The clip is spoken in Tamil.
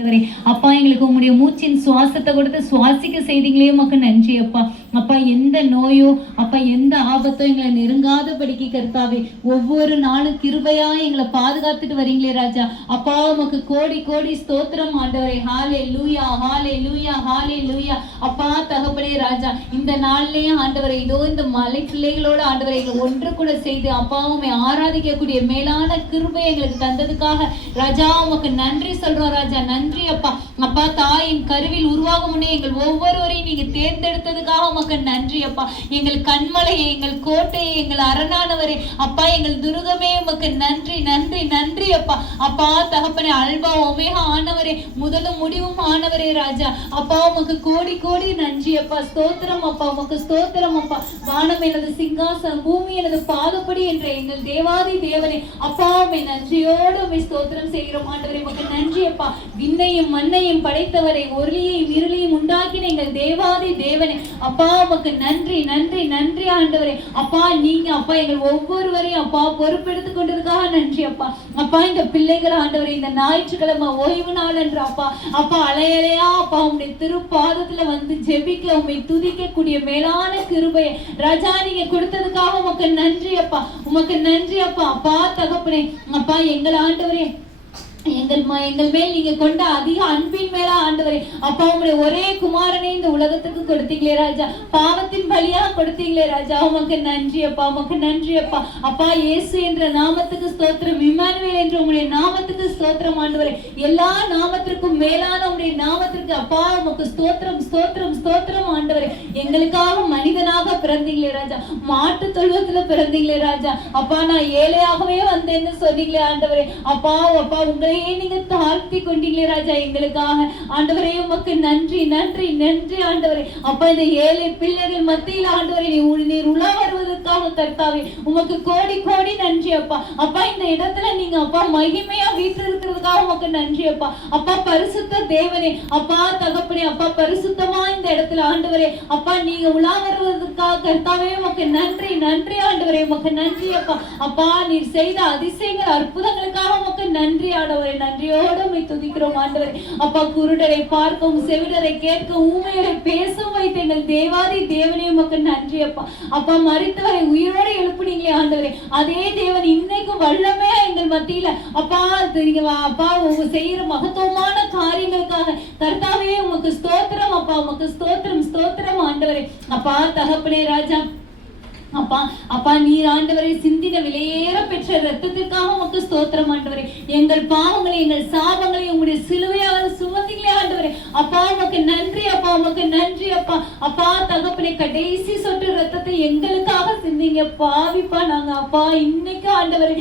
ஆண்டவரே. அப்பா எங்களுக்கு உங்களுடைய மூச்சின் சுவாசத்தை கொடுத்து சுவாசிக்க செய்தீங்களே உமக்கு நன்றி அப்பா. அப்பா எந்த நோயோ அப்பா எந்த ஆபத்தோ எங்களை நெருங்காதபடிக்கு கர்த்தாவே ஒவ்வொரு நாளும் கிருபையா எங்களை பாதுகாத்துட்டு வரீங்களே ராஜா. அப்பா உமக்கு கோடி கோடி ஸ்தோத்திரம் ஆண்டவரே. ஹல்லேலூயா ஹல்லேலூயா ஹல்லேலூயா. அப்பா தகப்பனே ராஜா, இந்த நாள்லயும் ஆண்டவரே இதோ இந்த மலை பிள்ளைகளோட ஆண்டவரை எங்களை ஒன்று கூட செய்து அப்பா உம்மை ஆராதிக்கக்கூடிய மேலான கிருபை எங்களுக்கு தந்ததுக்காக ராஜா உமக்கு நன்றி சொல்றோம் ராஜா. நன்றி அப்பா. அப்பா தாயின் கருவில் உருவாகும் முன்னே எங்கள் ஒவ்வொருவரையும் நீங்க தேர்ந்தெடுத்ததுக்காக உமக்கு நன்றி அப்பா. எங்கள் கண்மலையை, எங்கள் கோட்டையை, எங்கள் அரணானவரே அப்பா, எங்கள் துருகமே உமக்கு நன்றி நன்றி நன்றி அப்பா. அப்பா தகப்பனே அல்பா ஒமேகா ஆனவரே, முதலும் முடிவும் ஆனவரே ராஜா. அப்பா உமக்கு கோடி கோடி நன்றி அப்பா. ஸ்தோத்திரம் அப்பா, உமக்கு ஸ்தோத்திரம் அப்பா. வானம் எனது சிங்காசனம், பூமி எனது பாதப்படி என்ற எங்கள் தேவாதி தேவனே அப்பா உம்மை நன்றியோடு உம்மை ஸ்தோத்திரம் செய்கிறோம் ஆண்டவரே. உமக்கு நன்றி அப்பா. விண்ணையும் மண்ணையும் படைத்தவரை, ஒளியையும் இருளையும் உண்டாக்கின எங்கள் தேவாதி தேவனே அப்பா உமக்கு நன்றி நன்றி நன்றி ஆண்டவரே. அப்பா நீங்க அப்பா எங்கள் ஒவ்வொருவரையும் அப்பா பொறுப்பெடுத்துக் கொண்டதுக்காக நன்றி அப்பா. அப்பா இந்த பிள்ளைகள் ஆண்டவரே இந்த ஞாயிற்றுக்கிழமை ஓய்வு நாள் என்று அப்பா அப்பா அலையலையா அப்பா உங்களுடைய திருப்பாதத்துல வந்து ஜெபிக்க உம்மை துதிக்க கூடிய மேலான கிருபையை ராஜா நீங்க கொடுத்ததுக்காக உமக்கு நன்றி அப்பா. உமக்கு நன்றி அப்பா. அப்பா தகப்பனே அப்பா எங்கள் ஆண்டவரே எங்கள் மேல் நீங்க கொண்ட அதிக அன்பின் மேல ஆண்டவரே அப்பா உங்களுடைய ஒரே குமாரனை இந்த உலகத்துக்கு கொடுத்தீங்களே ராஜா. பாவத்தின் பலியா கொடுத்தீங்களே ராஜா. உமக்கு நன்றி அப்பா. உமக்கு நன்றி அப்பா. அப்பா இயேசு என்ற நாமத்துக்கு ஸ்தோத்திரம், இம்மானுவேல் என்ற உங்களுடைய நாமத்துக்கு ஸ்தோத்திரம் ஆண்டவரே. எல்லா நாமத்திற்கும் மேலான உங்களுடைய நாமத்திற்கு அப்பா உமக்கு ஸ்தோத்திரம் ஸ்தோத்திரம் ஸ்தோத்திரம் ஆண்டவரே. எங்களுக்காக மனிதனாக பிறந்தீங்களே ராஜா. மாட்டு தொழுவத்துல பிறந்தீங்களே ராஜா. அப்பா நான் ஏழையாகவே வந்தேன்னு சொன்னீங்களே ஆண்டவரே. அப்பா அப்பா உங்க நீங்க தாழ்த்தி கொண்டீங்களே ராஜா எங்களுக்காக ஆண்டவரே. உமக்கு நன்றி நன்றி நன்றி ஆண்டவரே. அப்பா இந்த ஏழை பிள்ளைகள் மத்தியில் ஆண்டவரே நீர் உலா வருவதற்காக கர்த்தாவே உமக்கு கோடி கோடி நன்றி அப்பா. அப்பா இந்த இடத்துல நீங்க அப்பா மகிமையா வீட்டு இருக்கிறதுக்காக உமக்கு நன்றி அப்பா. அப்பா பரிசுத்த தேவனே அப்பா தகப்பனே அப்பா பரிசுத்தமா இந்த இடத்துல ஆண்டவரே அப்பா நீங்க உலா வருவதற்காக கர்த்தாவே உமக்கு நன்றி நன்றி ஆண்டவரே. உமக்கு நன்றி அப்பா. அப்பா நீர் செய்த அதிசயங்கள் அற்புதங்களுக்காக உமக்கு நன்றி ஆண்டவரே. நன்றியோடு உம்மை துதிக்கிறோம் ஆண்டவரே. அப்பா குருடரை பார்க்கவும், செவிடரை கேட்க, ஊமையரை பேசவும் வைத்த எங்கள் தேவாதி தேவனே உமக்கு நன்றி அப்பா. அப்பா மரித்தவரை உயிரோடு எழுப்புனீங்களே ஆண்டவரே. அதே தேவன் இன்னைக்கும் வல்லமையா எங்கள் மத்தியில அப்பா நீங்க அப்பா உங்க செய்யற மகத்துவமான காரியங்களுக்காக கர்த்தாவே உமக்கு ஸ்தோத்திரம் அப்பா. உமக்கு ஸ்தோத்திரம் ஸ்தோத்திரம் ஆண்டவரே. அப்பா தகப்பனே ராஜா அப்பா அப்பா நீர் ஆண்டவரை சிந்தின விலையேற பெற்ற ரத்தத்திற்காக உமக்கு ஸ்தோத்திரம் ஆண்டவரே. எங்கள் பாவங்களை எங்கள் சாபங்களை உங்களுடைய சிலுவையாக சுமந்தீங்களே ஆண்டவரே. அப்பா உமக்கு நன்றி அப்பா. உமக்கு நன்றி அப்பா. அப்பா தகப்பனே கடைசி சொட்டு ரத்தத்தை எங்களுக்காக சிந்திங்க பாவிப்பா நாங்க அப்பா இன்னைக்கு ஆண்டவரே